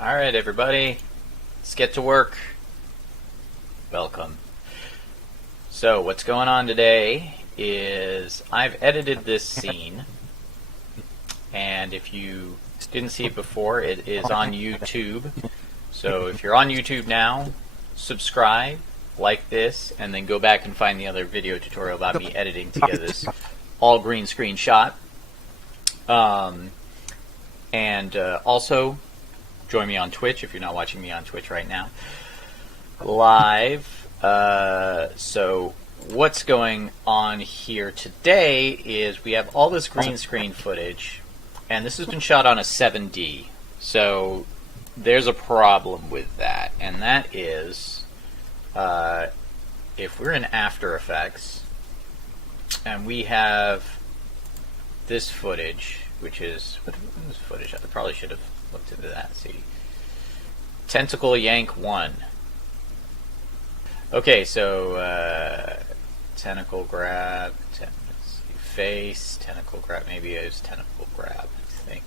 Alright everybody, let's get to work. Welcome. So what's going on today is I've edited this scene, and if you didn't see it before, it is on YouTube. So if you're on YouTube now, subscribe, like this, and then go back and find the other video tutorial about me editing together this all green screen shot. Also join me on Twitch if you're not watching me on Twitch right now live. So what's going on here today is we have all this green screen footage, and this has been shot on a 7D. So there's a problem with that, and that is if we're in After Effects and we have this footage, which is what is footage? I probably should have looked into that. See, Tentacle Yank 1. Okay, so tentacle grab, face, tentacle grab. Maybe it was tentacle grab, I think.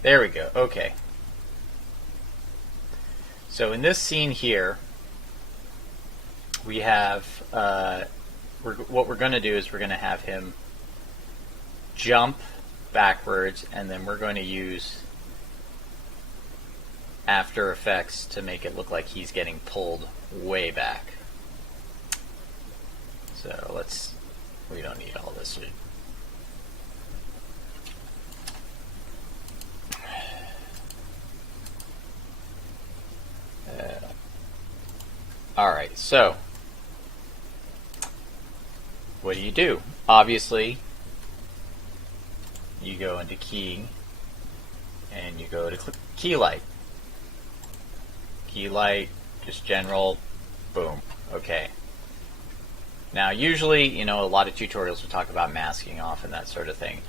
There we go. Okay. So in this scene here, we have what we're going to do is we're going to have him jump backwards, and then we're going to use After Effects to make it look like he's getting pulled way back. So we don't need all this. Alright, so what do? Obviously, you go into keying and you go to key light. Key light, just general, boom. Okay. Now, usually, a lot of tutorials will talk about masking off and that sort of thing.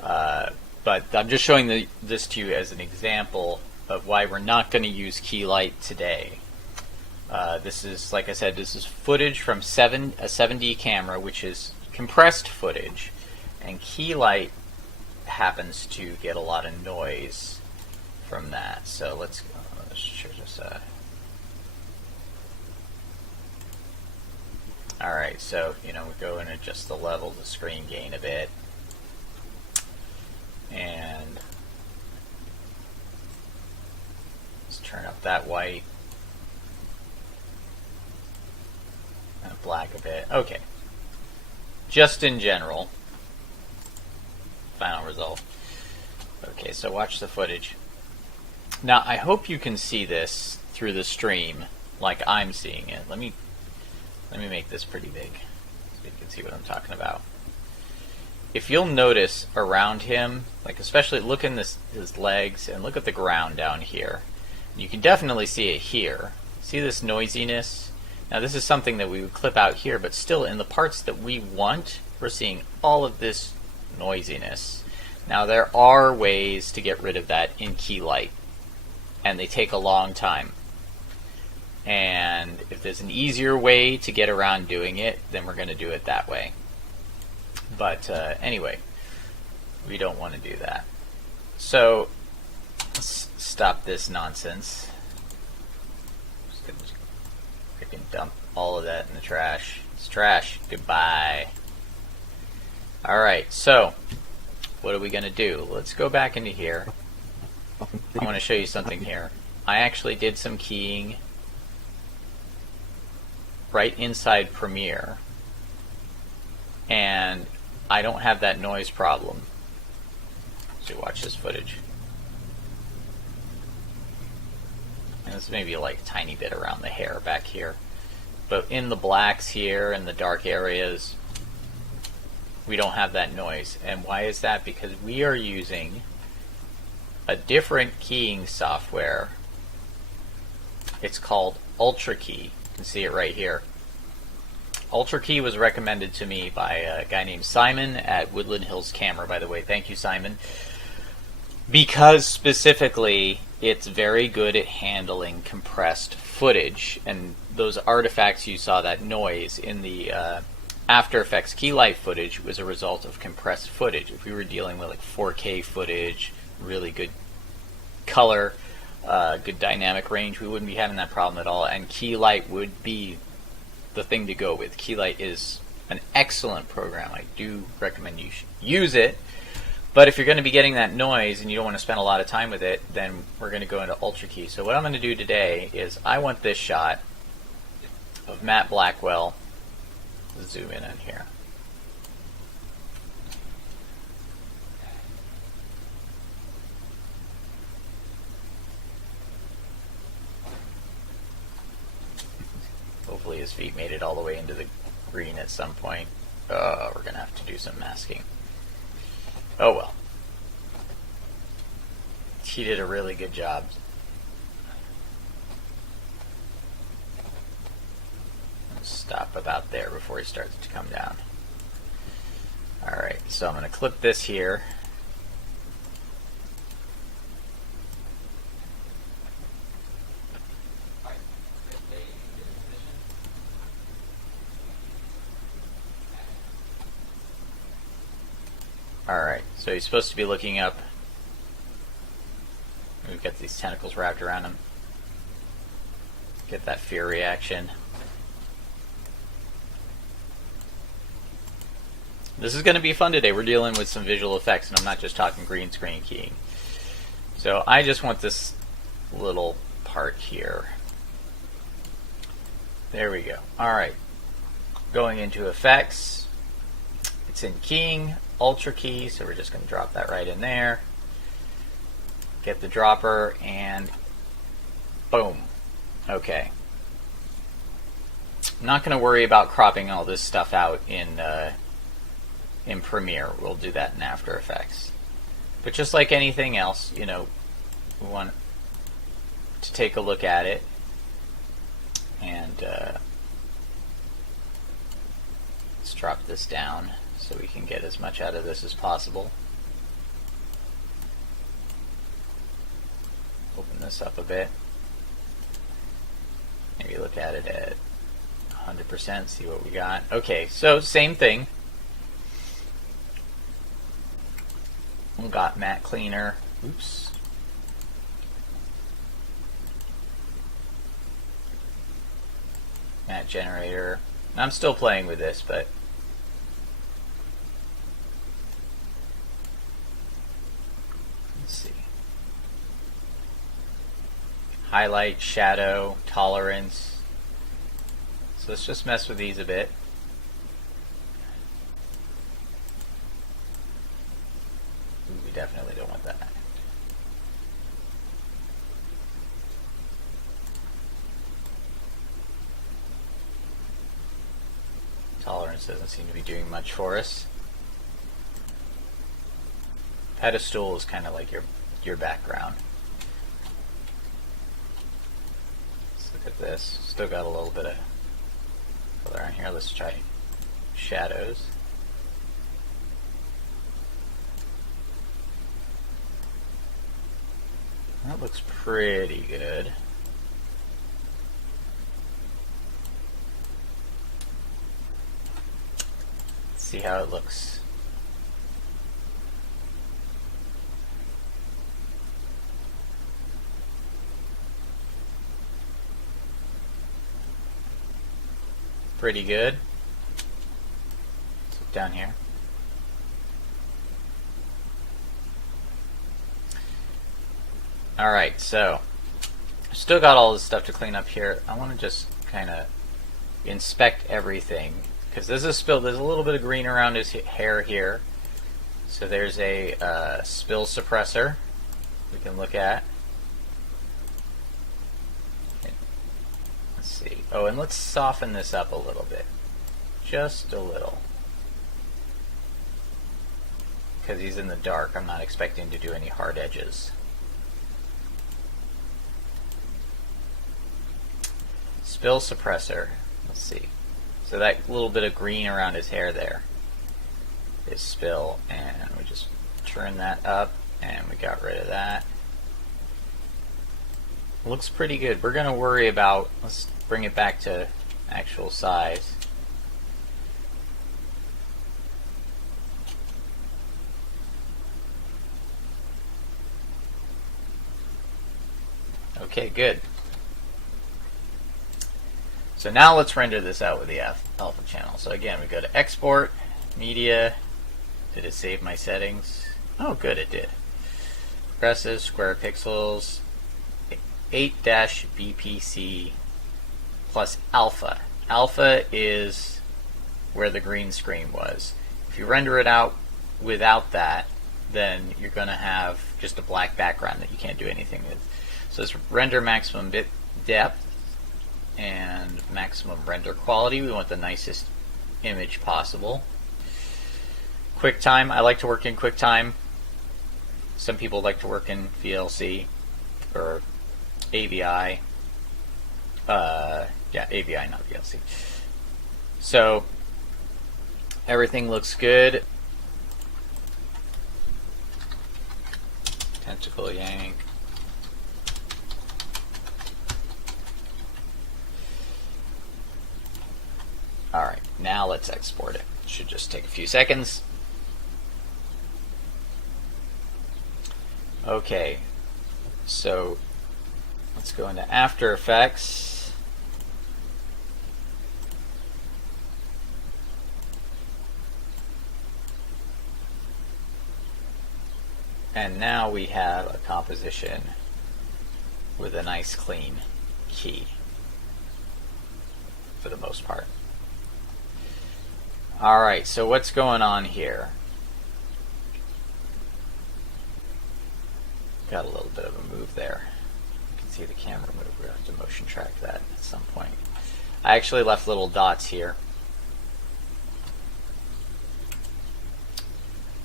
But I'm just showing this to you as an example of why we're not going to use key light today. This is, like I said, this is footage from a 7D camera, which is compressed footage, and key light happens to get a lot of noise from that. So let's just alright, so we go and adjust the level, the screen gain a bit, and let's turn up that white and black a bit. Okay, just in general. Final result. Okay, so watch the footage. Now, I hope you can see this through the stream like I'm seeing it. Let me make this pretty big so you can see what I'm talking about. If you'll notice around him, like especially look in his legs and look at the ground down here. You can definitely see it here. See this noisiness? Now, this is something that we would clip out here, but still in the parts that we want, we're seeing all of this noisiness. Now, there are ways to get rid of that in key light, and they take a long time. And if there's an easier way to get around doing it, then we're going to do it that way. But anyway, we don't want to do that. So let's stop this nonsense. Just going to freaking dump all of that in the trash. It's trash. Goodbye. Alright, so what are we going to do? Let's go back into here. I want to show you something here. I actually did some keying right inside Premiere, and I don't have that noise problem. So watch this footage. And this may be like a tiny bit around the hair back here, but in the blacks here and the dark areas, we don't have that noise. And why is that? Because we are using a different keying software. It's called UltraKey. You can see it right here. UltraKey was recommended to me by a guy named Simon at Woodland Hills Camera, by the way. Thank you, Simon. Because specifically, it's very good at handling compressed footage. And those artifacts you saw, that noise in the After Effects key light footage, was a result of compressed footage. If we were dealing with like 4K footage, really good color, good dynamic range, we wouldn't be having that problem at all, and Keylight would be the thing to go with. Keylight is an excellent program. I do recommend you should use it, but if you're going to be getting that noise and you don't want to spend a lot of time with it, then we're going to go into UltraKey. So what I'm going to do today is I want this shot of Matt Blackwell. Let's zoom in on here. Hopefully his feet made it all the way into the green at some point. We're going to have to do some masking. Oh well. He did a really good job. Let's stop about there before he starts to come down. Alright, so I'm going to clip this here. Alright, so he's supposed to be looking up. We've got these tentacles wrapped around him. Get that fear reaction. This is going to be fun today. We're dealing with some visual effects, and I'm not just talking green screen keying. So I just want this little part here. There we go. Alright, going into effects. It's in keying. UltraKey, so we're just going to drop that right in there. Get the dropper, and boom. Okay. I'm not going to worry about cropping all this stuff out in Premiere. We'll do that in After Effects. But just like anything else, you know, we want to take a look at it and let's drop this down so we can get as much out of this as possible. Open this up a bit. Maybe look at it at 100%, see what we got. Okay, so same thing. We got matte cleaner. Oops. Matte generator. I'm still playing with this, but highlight, shadow, tolerance. So let's just mess with these a bit. Ooh, we definitely don't want that. Tolerance doesn't seem to be doing much for us. Pedestal is kind of like your background. At this, still got a little bit of color on here. Let's try shadows. That looks pretty good. Let's see how it looks. Pretty good. Let's look down here. Alright, so still got all this stuff to clean up here. I want to just kind of inspect everything because there's a spill. There's a little bit of green around his hair here. So there's a spill suppressor we can look at. Oh, and let's soften this up a little bit. Just a little. Because he's in the dark, I'm not expecting to do any hard edges. Spill suppressor. Let's see. So that little bit of green around his hair there is spill, and we just turn that up, and we got rid of that. Looks pretty good. We're going to worry about, let's bring it back to actual size. Okay, good. So now let's render this out with the alpha channel. So again, we go to Export, Media. Did it save my settings? Oh, good, it did. Progressive, square pixels, 8-BPC plus alpha. Alpha is where the green screen was. If you render it out without that, then you're going to have just a black background that you can't do anything with. So let's render maximum bit depth and maximum render quality. We want the nicest image possible. QuickTime, I like to work in QuickTime. Some people like to work in VLC or AVI. Yeah, AVI, not VLC. So everything looks good. Tentacle yank. Alright, now let's export it. Should just take a few seconds. Okay, so let's go into After Effects. And now we have a composition with a nice clean key for the most part. Alright, so what's going on here? Got a little bit of a move there. You can see the camera move. We're going to have to motion track that at some point. I actually left little dots here.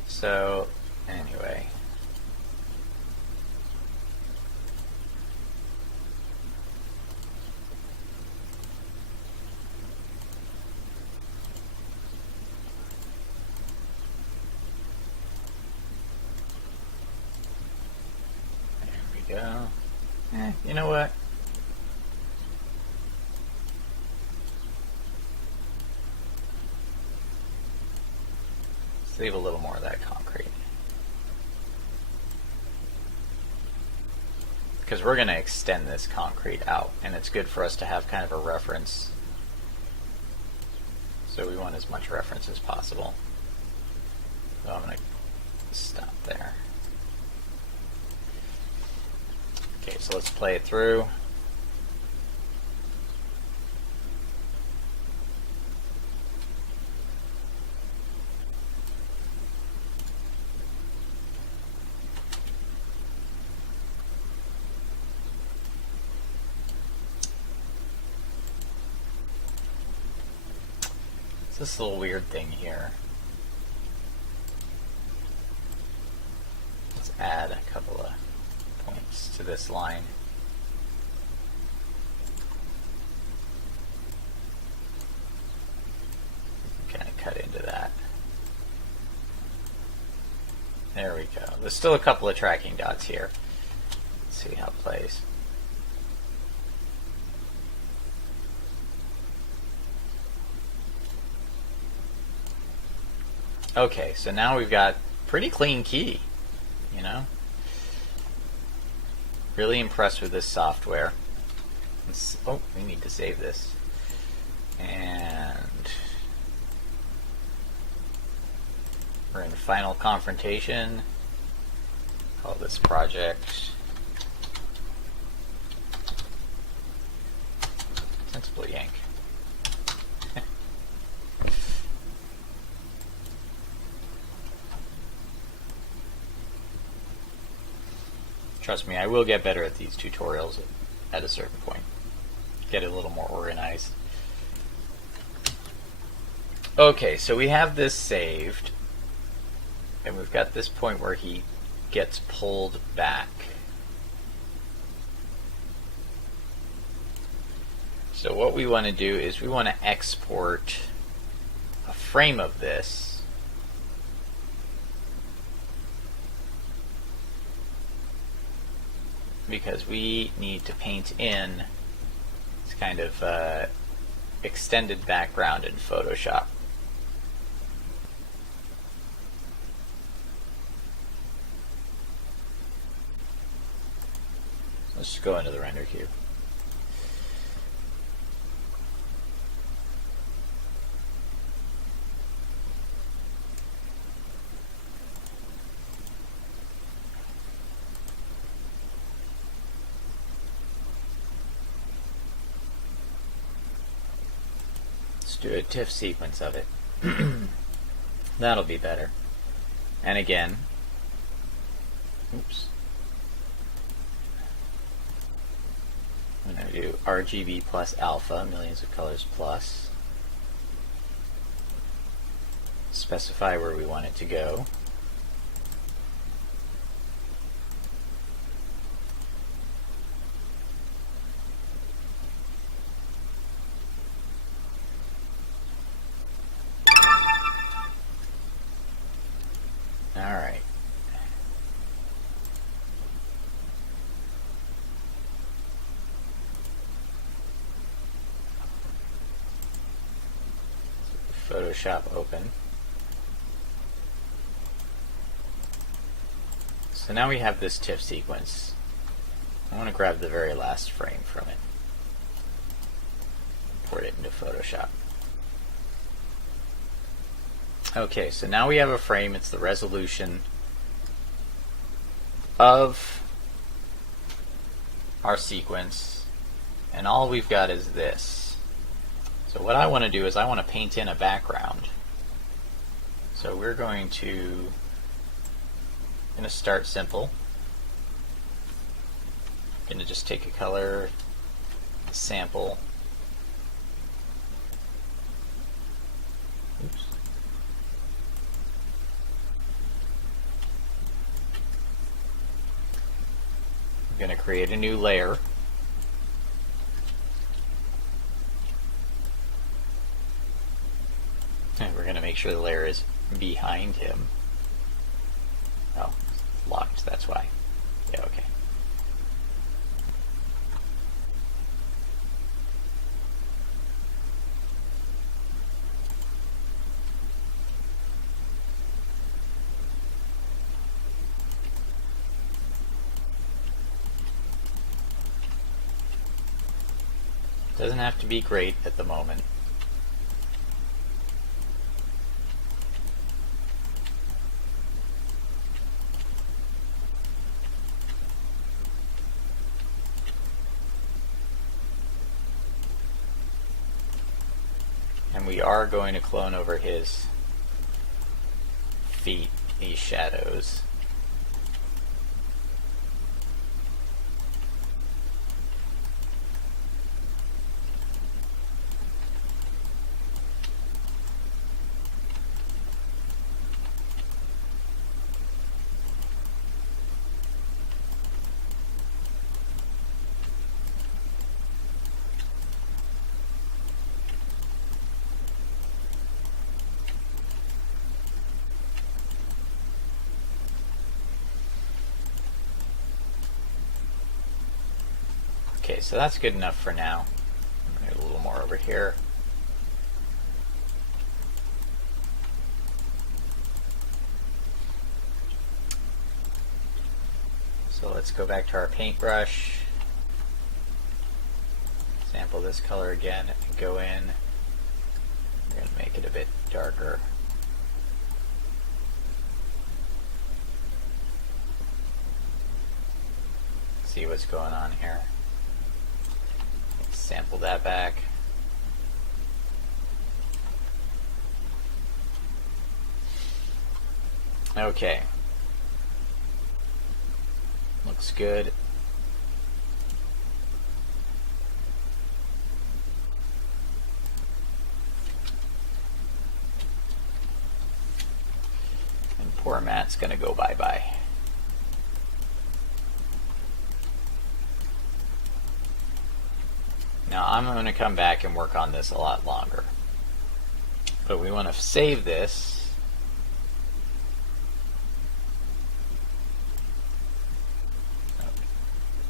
So, anyway. Go. You know what? Let's leave a little more of that concrete. Because we're going to extend this concrete out, and it's good for us to have kind of a reference. So we want as much reference as possible. So I'm going to stop there. Okay, so let's play it through. It's this little weird thing here. Let's add a couple of points to this line. Kind of cut into that. There we go. There's still a couple of tracking dots here. Let's see how it plays. Okay, so now we've got pretty clean key, you know? Really impressed with this software. Oh, we need to save this. And we're in Final Confrontation. Call this project Sensible Yank. Trust me, I will get better at these tutorials at a certain point. Get it a little more organized. Okay, so we have this saved, and we've got this point where he gets pulled back. So what we want to do is we want to export a frame of this because we need to paint in this kind of extended background in Photoshop. Let's just go into the render queue. Let's do a TIFF sequence of it. That'll be better. And again, oops. I'm going to do RGB plus alpha, millions of colors plus. Specify where we want it to go. Alright. Photoshop open. So now we have this TIFF sequence. I want to grab the very last frame from it. Import it into Photoshop. Okay, so now we have a frame. It's the resolution of our sequence, and all we've got is this. So what I want to do is I want to paint in a background. So we're going to start simple. I'm going to just take a color sample. Oops. I'm going to create a new layer. And we're going to make sure the layer is behind him. Oh, it's locked, that's why. Yeah, okay. Doesn't have to be great at the moment. And we are going to clone over his feet, these shadows. Okay, so that's good enough for now. I'm going to do a little more over here. So let's go back to our paintbrush. Sample this color again and go in. We're going to make it a bit darker. See what's going on here. Sample that back. Okay. Looks good. And poor Matt's gonna go bye-bye. Now I'm going to come back and work on this a lot longer. But we want to save this.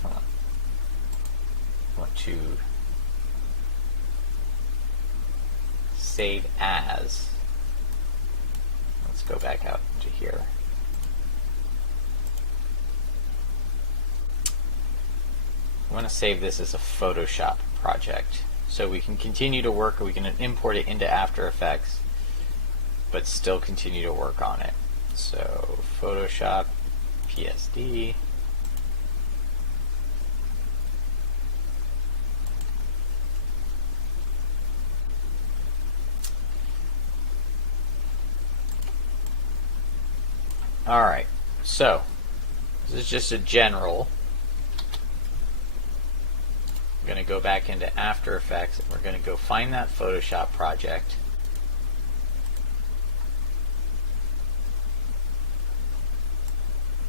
Hold on. I want to save as. Let's go back out to here. I want to save this as a Photoshop project so we can continue to work, or we can import it into After Effects but still continue to work on it. So Photoshop PSD. Alright, so this is just a general. We're going to go back into After Effects and we're going to go find that Photoshop project.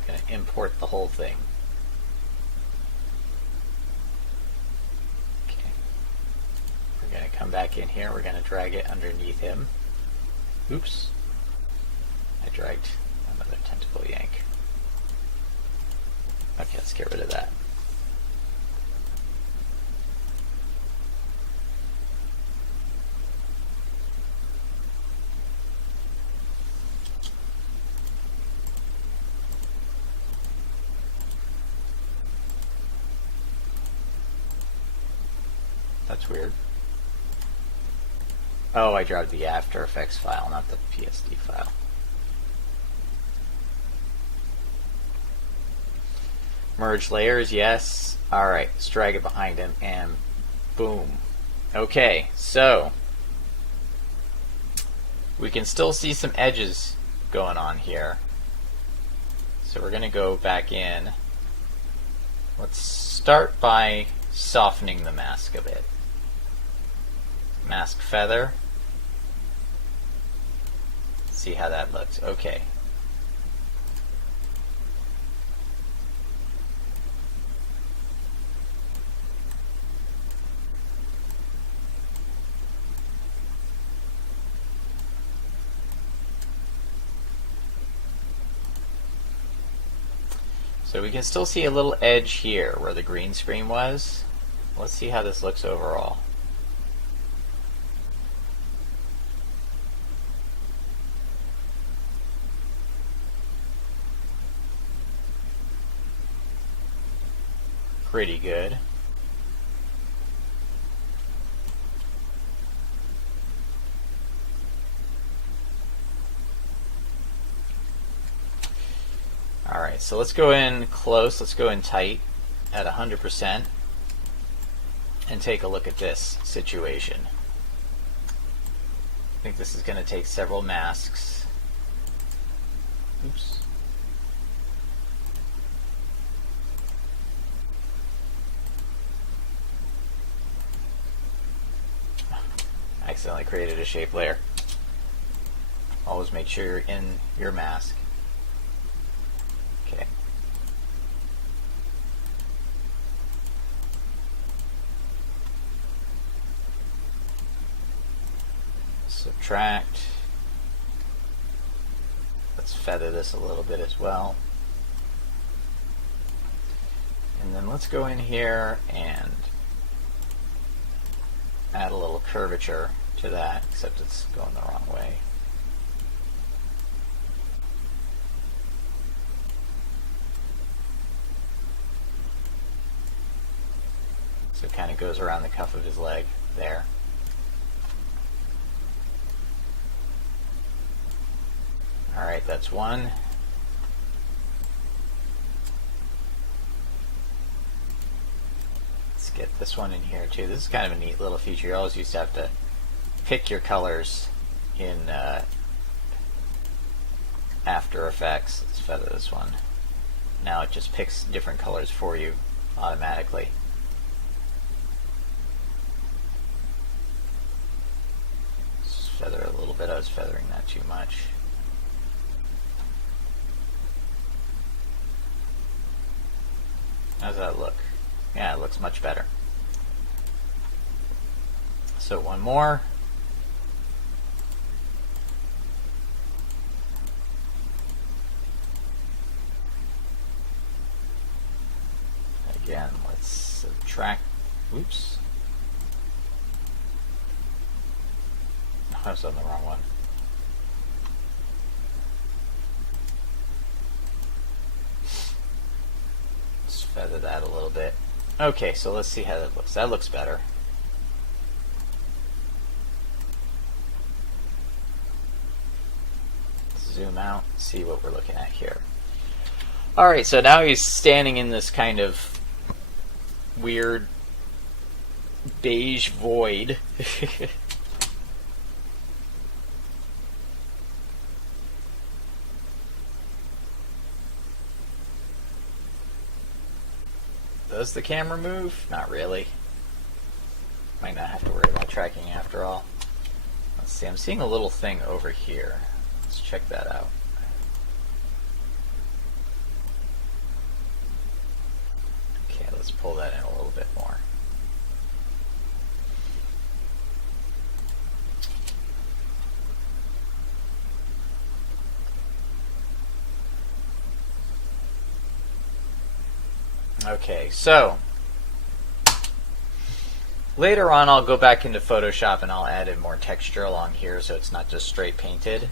Going to import the whole thing. Okay. We're going to come back in here. We're going to drag it underneath him. Oops. I dragged another tentacle yank. Okay, let's get rid of that. That's weird. Oh, I grabbed the After Effects file, not the PSD file. Merge layers, yes. Alright, let's drag it behind him and boom. Okay, so we can still see some edges going on here. So we're going to go back in. Let's start by softening the mask a bit. Mask feather. See how that looks. Okay. So we can still see a little edge here where the green screen was. Let's see how this looks overall. Pretty good. Alright, so let's go in close, let's go in tight at 100% and take a look at this situation. I think this is going to take several masks. Oops. I accidentally created a shape layer. Always make sure you're in your mask. Okay. Subtract. Let's feather this a little bit as well. And then let's go in here and add a little curvature to that, except it's going the wrong way. So it kind of goes around the cuff of his leg there. Alright, that's one. Get this one in here too. This is kind of a neat little feature. You always used to have to pick your colors in After Effects. Let's feather this one. Now it just picks different colors for you automatically. Let's feather a little bit. I was feathering that too much. How does that look? Yeah, it looks much better. So one more. Again, let's subtract. Oops. I was on the wrong one. Let's feather that a little bit. Okay, so let's see how that looks. That looks better. Zoom out, see what we're looking at here. Alright, so now he's standing in this kind of weird beige void. Does the camera move? Not really. Might not have to worry about tracking after all. Let's see, I'm seeing a little thing over here. Let's check that out. Okay, let's pull that in a little bit more. Okay, so later on I'll go back into Photoshop and I'll add in more texture along here so it's not just straight painted.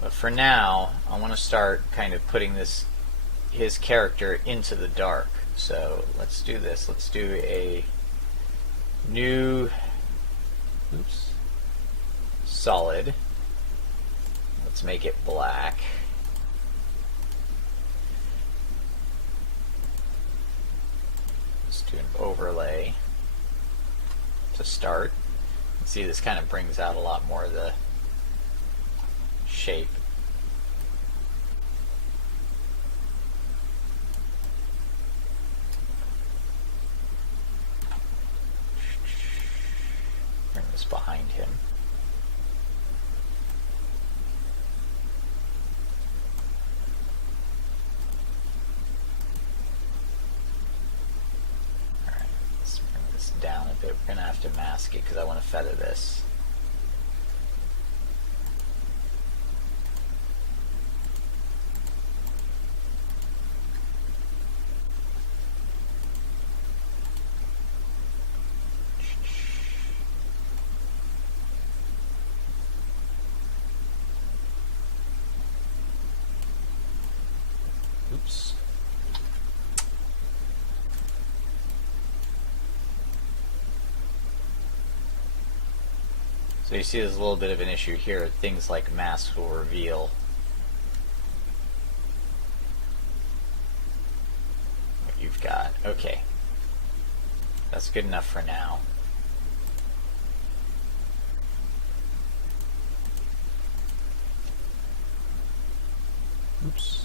But for now, I want to start kind of putting his character into the dark. So let's do this. Let's do a new solid. Let's make it black. Let's do an overlay to start. See, this kind of brings out a lot more of the shape. Bring this behind him. Alright, let's bring this down a bit. We're going to have to mask it because I want to feather this. Oops. So you see there's a little bit of an issue here. Things like masks will reveal what you've got. Okay. That's good enough for now. Oops.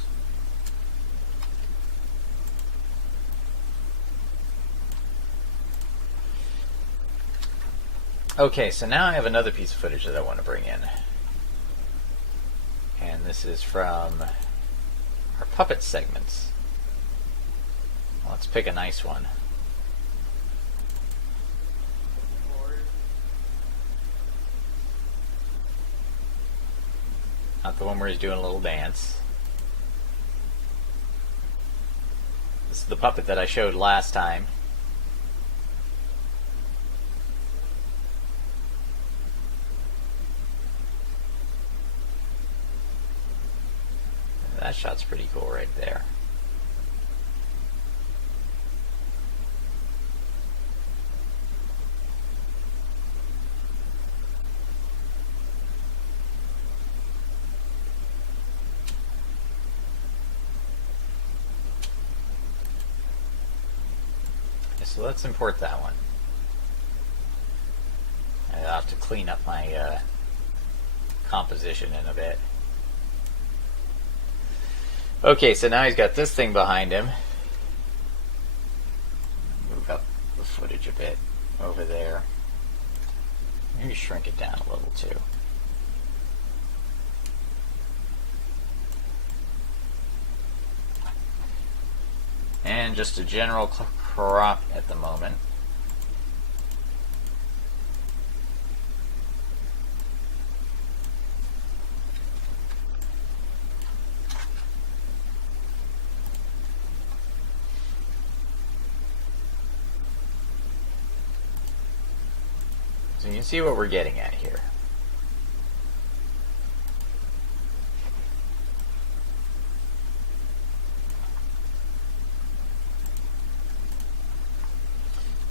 Okay, so now I have another piece of footage that I want to bring in. And this is from our puppet segments. Let's pick a nice one. Not the one where he's doing a little dance. This is the puppet that I showed last time. That shot's pretty cool right there. So let's import that one. I'll have to clean up my composition in a bit. Okay, so now he's got this thing behind him. Move up the footage a bit over there. Maybe shrink it down a little too. And just a general crop at the moment. So you can see what we're getting at here.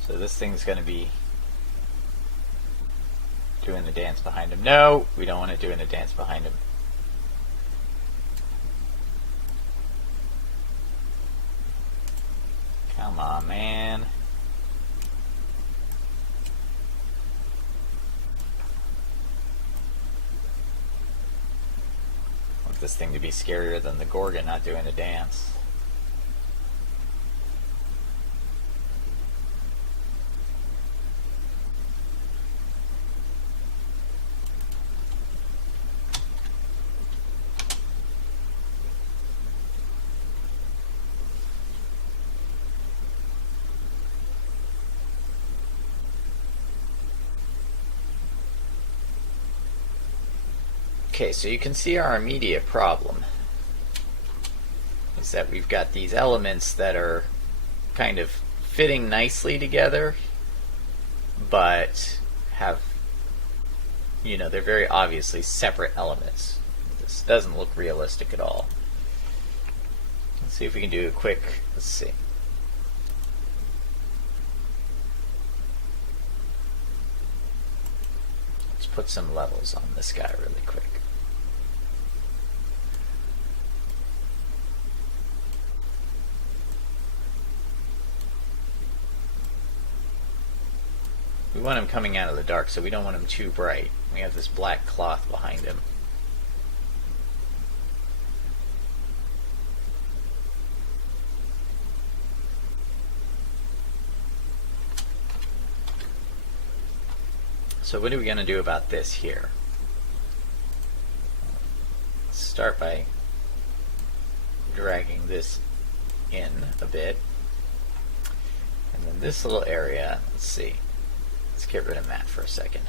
So this thing's going to be doing the dance behind him. No, we don't want it doing the dance behind him. Come on, man. I want this thing to be scarier than the Gorgon not doing the dance. Okay, so you can see our immediate problem is that we've got these elements that are kind of fitting nicely together, but have, you know, they're very obviously separate elements. This doesn't look realistic at all. Let's see if we can do a quick, let's see. Let's put some levels on this guy really quick. We want him coming out of the dark, so we don't want him too bright. We have this black cloth behind him. So what are we going to do about this here? Let's start by dragging this in a bit. And then this little area, let's see. Let's get rid of Matt for a second.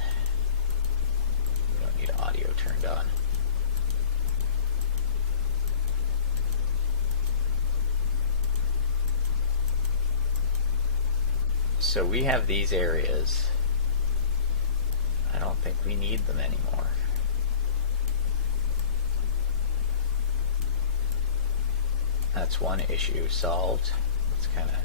We don't need audio turned on. So we have these areas. I don't think we need them anymore. That's one issue solved. Let's kind of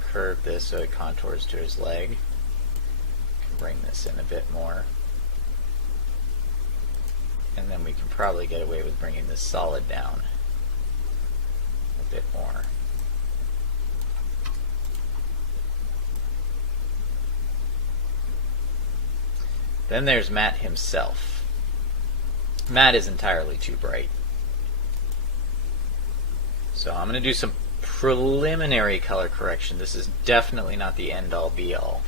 curve this so it contours to his leg. Can bring this in a bit more. And then we can probably get away with bringing this solid down a bit more. Then there's Matt himself. Matt is entirely too bright. So I'm going to do some preliminary color correction. This is definitely not the end-all be-all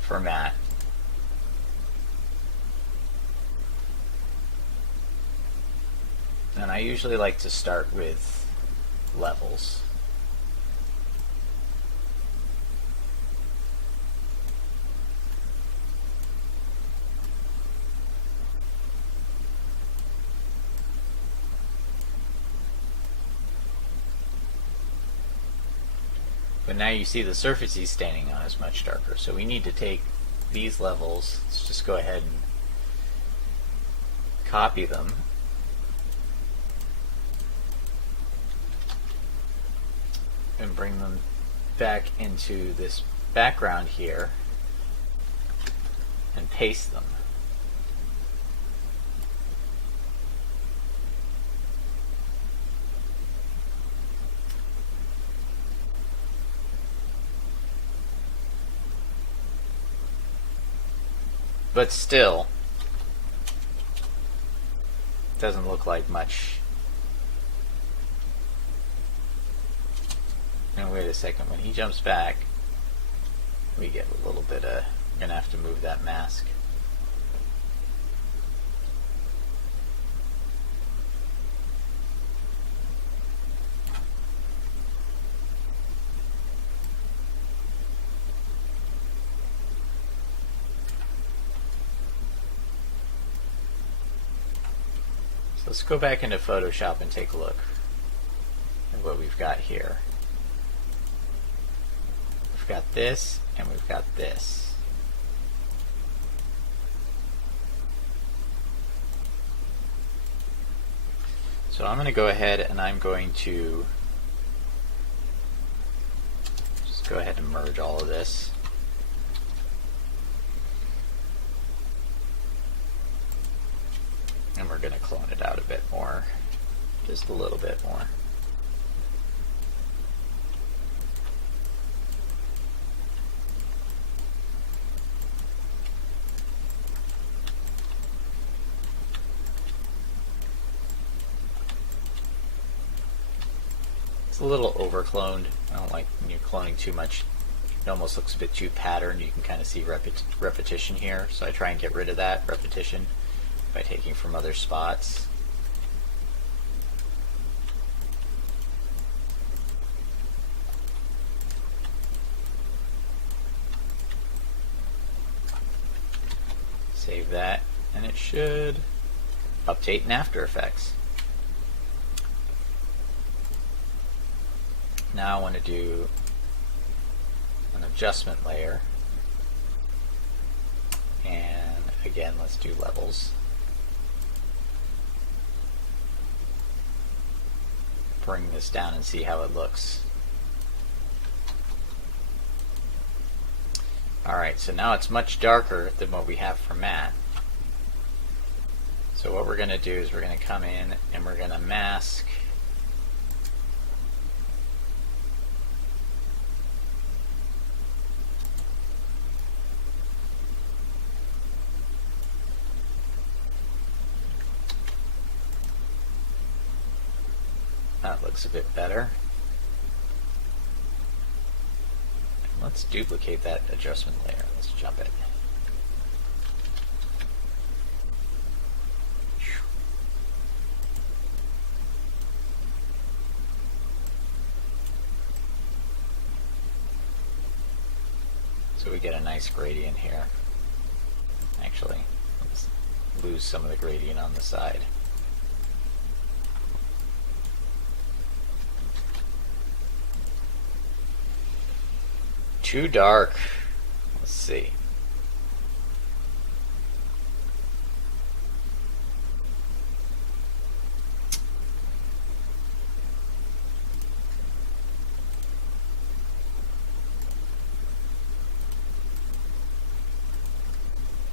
for Matt. And I usually like to start with levels. But now you see the surface he's standing on is much darker. So we need to take these levels, let's just go ahead and copy them. And bring them back into this background here and paste them. But still, doesn't look like much. Now wait a second, when he jumps back, we get a little bit of, we're going to have to move that mask. So let's go back into Photoshop and take a look at what we've got here. We've got this, and we've got this. So I'm going to go ahead and I'm going to just go ahead and merge all of this. And we're going to clone it out a bit more, just a little bit more. It's a little over-cloned. I don't like when you're cloning too much. It almost looks a bit too patterned. You can kind of see repetition here, so I try and get rid of that repetition by taking from other spots. Save that, and it should update in After Effects. Now I want to do an adjustment layer, and again let's do levels. Bring this down and see how it looks. Alright, so now it's much darker than what we have for matte. So what we're going to do is we're going to come in and we're going to mask that. Looks a bit better. Let's duplicate that adjustment layer. Let's jump it. So we get a nice gradient here. Actually, let's lose some of the gradient on the side. Too dark. Let's see.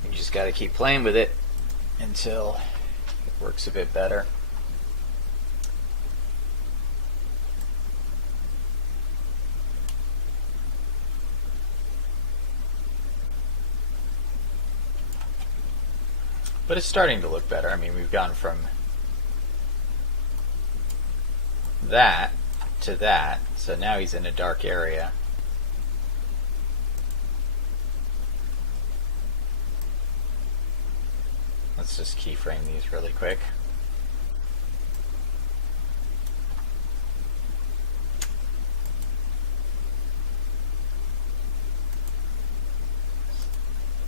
You just got to keep playing with it until it works a bit better. But it's starting to look better. I mean, we've gone from that to that, so now he's in a dark area. Let's just keyframe these really quick.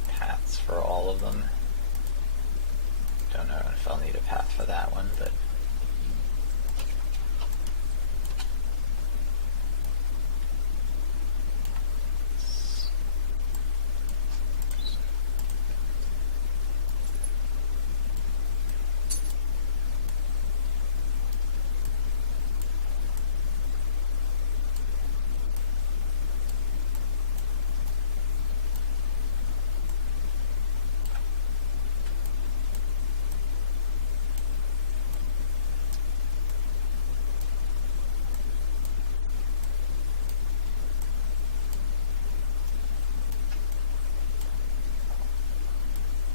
Paths for all of them. Don't know if I'll need a path for that one, but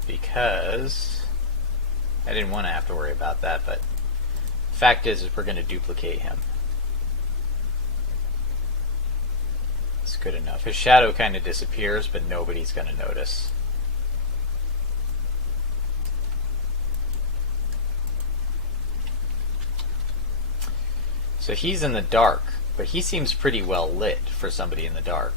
because I didn't want to have to worry about that, but the fact is we're going to duplicate him. It's good enough. His shadow kind of disappears, but nobody's going to notice. So he's in the dark, but he seems pretty well lit for somebody in the dark.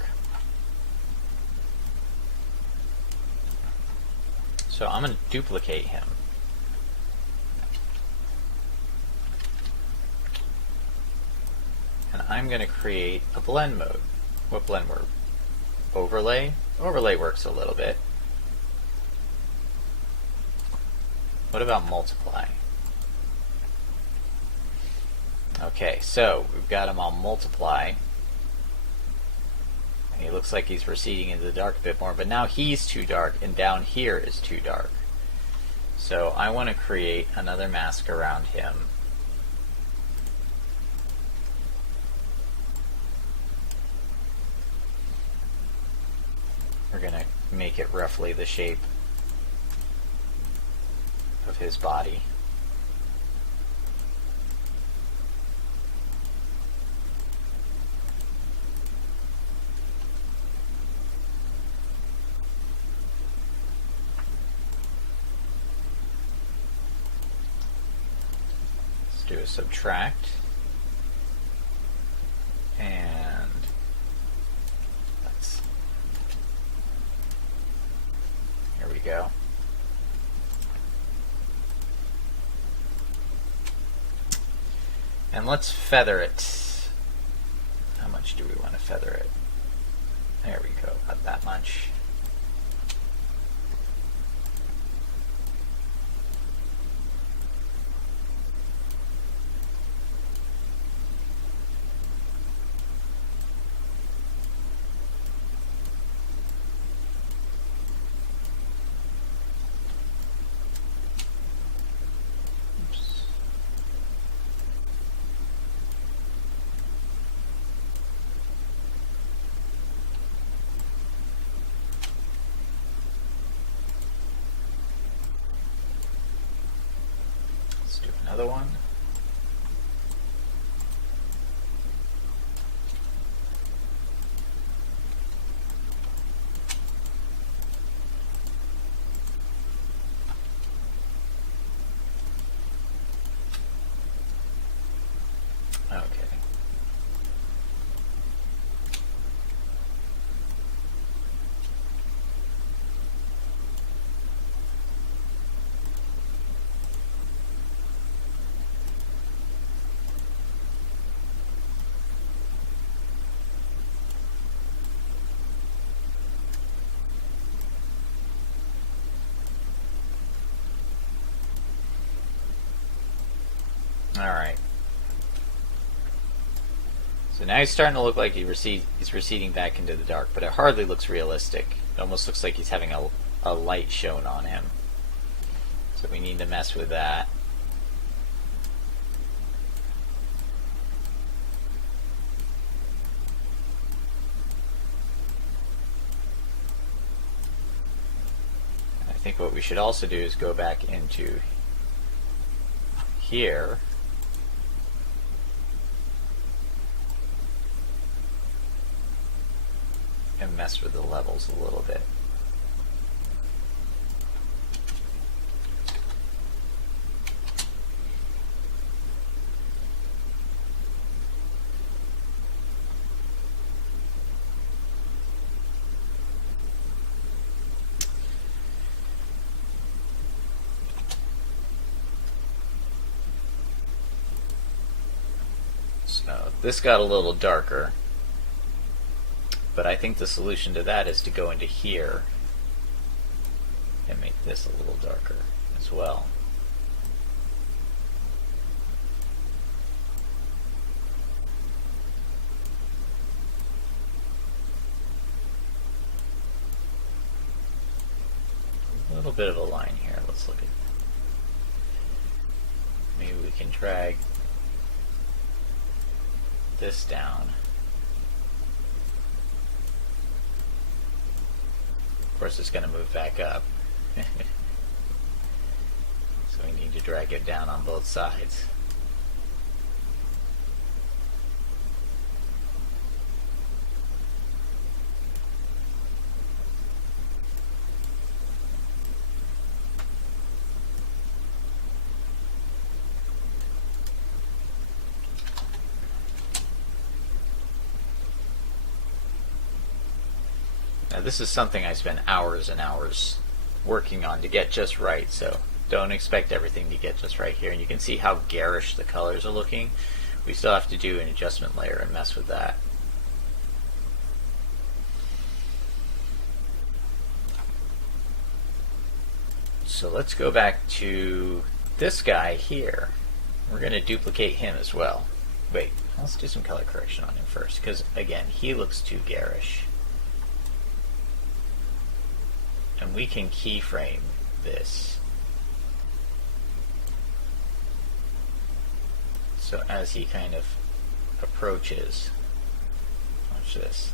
So I'm going to duplicate him. And I'm going to create a blend mode. What blend mode? Overlay? Overlay works a little bit. What about multiply? Okay, so we've got him on multiply. And he looks like he's receding into the dark a bit more, but now he's too dark and down here is too dark. So I want to create another mask around him. We're going to make it roughly the shape of his body. Let's do a subtract. And here we go. And let's feather it. How much do we want to feather it? There we go, about that much. Another one. Okay. Alright. So now he's starting to look like he's receding back into the dark, but it hardly looks realistic. It almost looks like he's having a light shown on him. So we need to mess with that. And I think what we should also do is go back into here. And mess with the levels a little bit. So this got a little darker. But I think the solution to that is to go into here and make this a little darker as well. A little bit of a line here. Let's look at. Maybe we can drag this down. Of course, it's going to move back up. So we need to drag it down on both sides. Now this is something I spent hours and hours working on to get just right, so don't expect everything to get just right here. And you can see how garish the colors are looking. We still have to do an adjustment layer and mess with that. So let's go back to this guy here. We're going to duplicate him as well. Wait, let's do some color correction on him first, because again, he looks too garish. And we can keyframe this. So as he kind of approaches, watch this.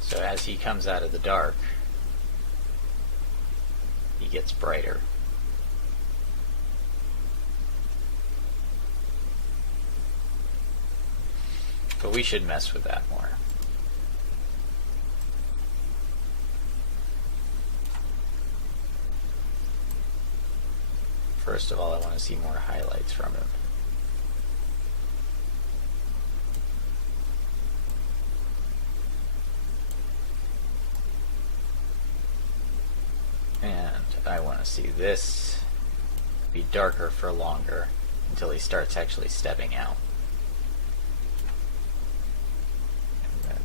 So as he comes out of the dark, he gets brighter. But we should mess with that more. First of all, I want to see more highlights from him. And I want to see this be darker for longer until he starts actually stepping out. And then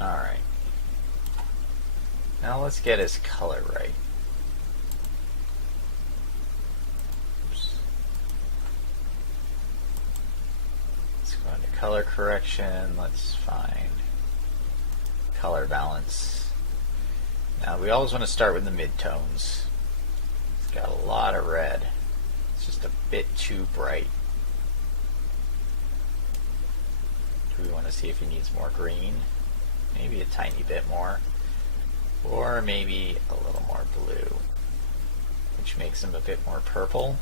alright. Now let's get his color right. Oops. Let's go into color correction. Let's find color balance. Now we always want to start with the midtones. It's got a lot of red. It's just a bit too bright. Do we want to see if he needs more green? Maybe a tiny bit more, or maybe a little more blue, which makes him a bit more purple.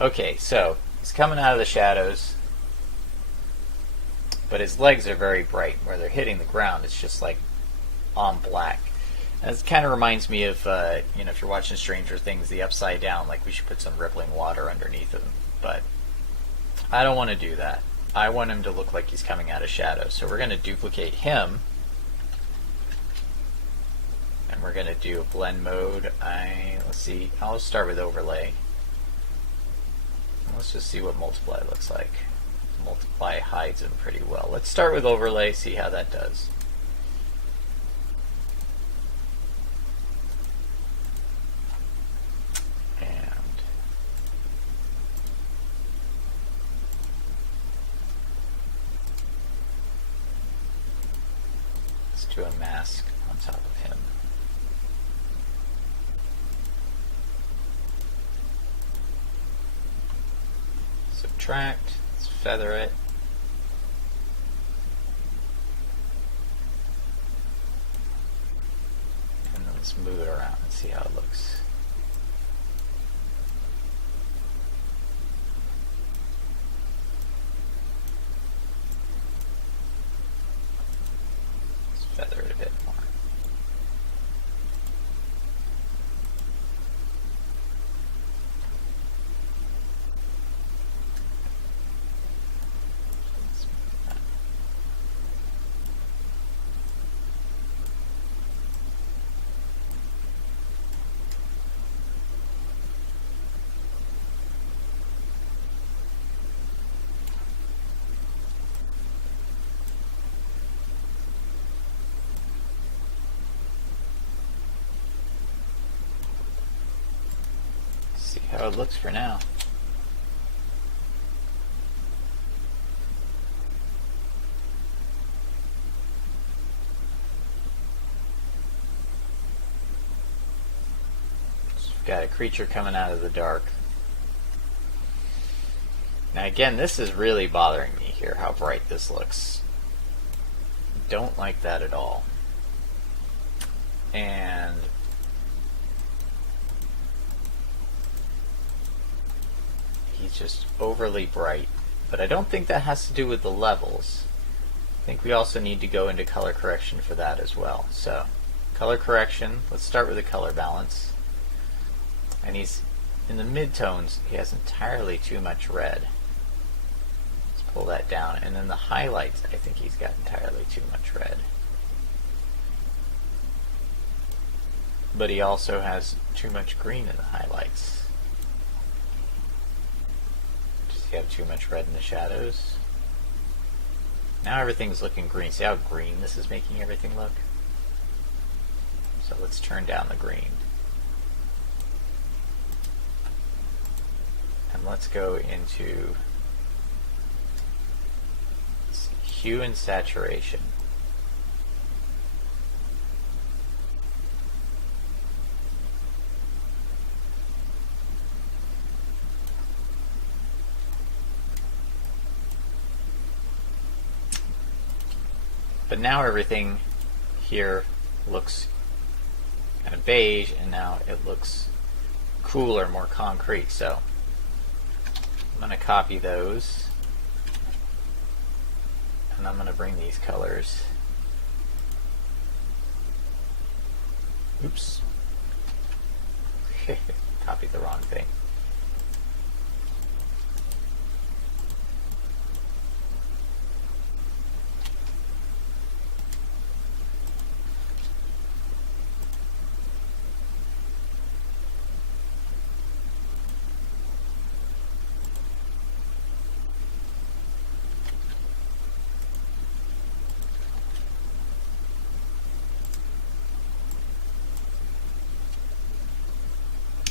Okay, so he's coming out of the shadows, but his legs are very bright. Where they're hitting the ground, it's just like on black. And it kind of reminds me of, you know, if you're watching Stranger Things, the upside down, like we should put some rippling water underneath him. But I don't want to do that. I want him to look like he's coming out of shadows. So we're going to duplicate him. And we're going to do a blend mode. Let's see, I'll start with overlay. Let's just see what multiply looks like. Multiply hides him pretty well. Let's start with overlay, see how that does. And let's do a mask on top of him. Subtract. Feather it. And then let's move it around and see how it looks. Let's feather it a bit more. See how it looks for now. got a creature coming out of the dark. Now again, this is really bothering me here, how bright this looks. Don't like that at all. And he's just overly bright. But I don't think that has to do with the levels. I think we also need to go into color correction for that as well. So, color correction, let's start with the color balance. And he's in the midtones, he has entirely too much red. Let's pull that down. And then the highlights, I think he's got entirely too much red. But he also has too much green in the highlights. Does he have too much red in the shadows? Now everything's looking green. See how green this is making everything look? So let's turn down the green. And let's go into hue and saturation. But now everything here looks kind of beige, and now it looks cooler, more concrete. So I'm going to copy those, and I'm going to bring these colors. Oops. Copied the wrong thing.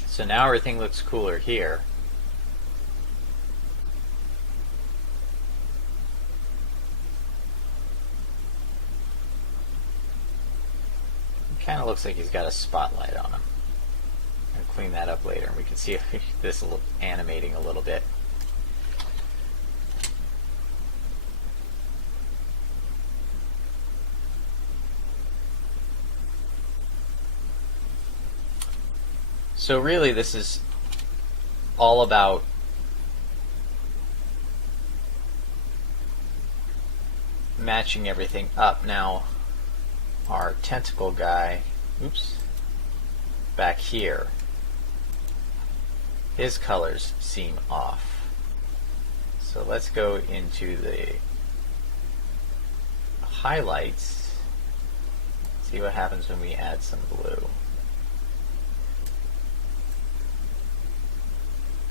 So now everything looks cooler here. It kind of looks like he's got a spotlight on him. I'll clean that up later, and we can see this animating a little bit. So really this is all about matching everything up. Now our tentacle guy, oops, back here, his colors seem off. So let's go into the highlights, see what happens when we add some blue.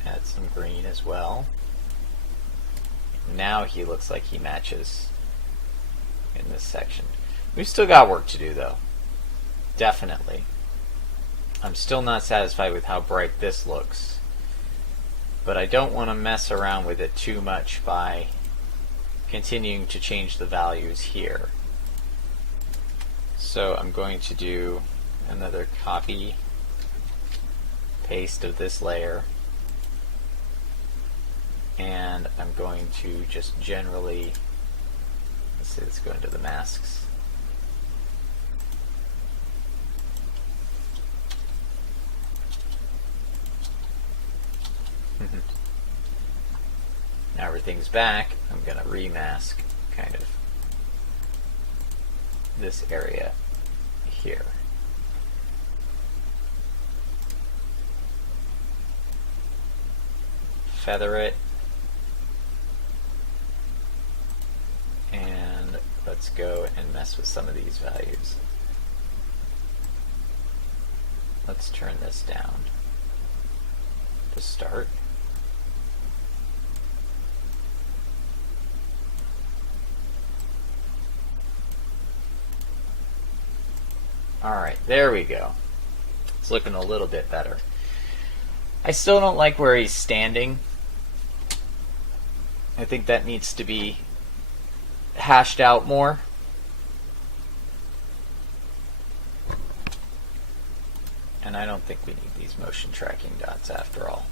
Add some green as well. Now he looks like he matches in this section. We've still got work to do though. Definitely. I'm still not satisfied with how bright this looks. But I don't want to mess around with it too much by continuing to change the values here. So I'm going to do another copy, paste of this layer. And I'm going to just generally, let's go into the masks. Now everything's back. I'm going to remask kind of this area here. Feather it. And let's go and mess with some of these values. Let's turn this down to start. Alright, there we go. It's looking a little bit better. I still don't like where he's standing. I think that needs to be hashed out more. And I don't think we need these motion tracking dots after all.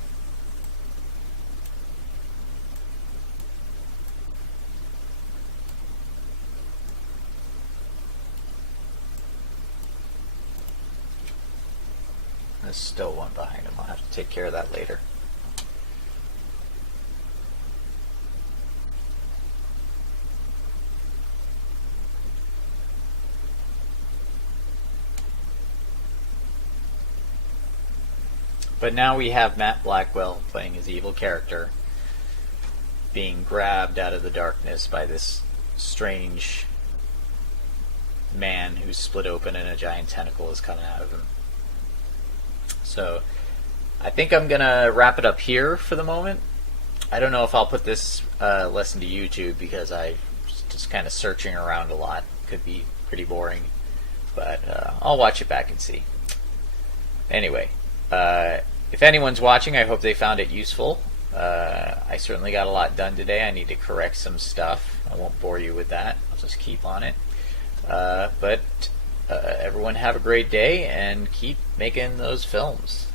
There's still one behind him. I'll have to take care of that later. But now we have Matt Blackwell playing his evil character, being grabbed out of the darkness by this strange man who's split open and a giant tentacle is coming out of him. So I think I'm going to wrap it up here for the moment. I don't know if I'll put this lesson to YouTube because I just kind of searching around a lot. Could be pretty boring. But I'll watch it back and see. Anyway, if anyone's watching, I hope they found it useful. I certainly got a lot done today. I need to correct some stuff. I won't bore you with that. I'll just keep on it. But everyone have a great day and keep making those films.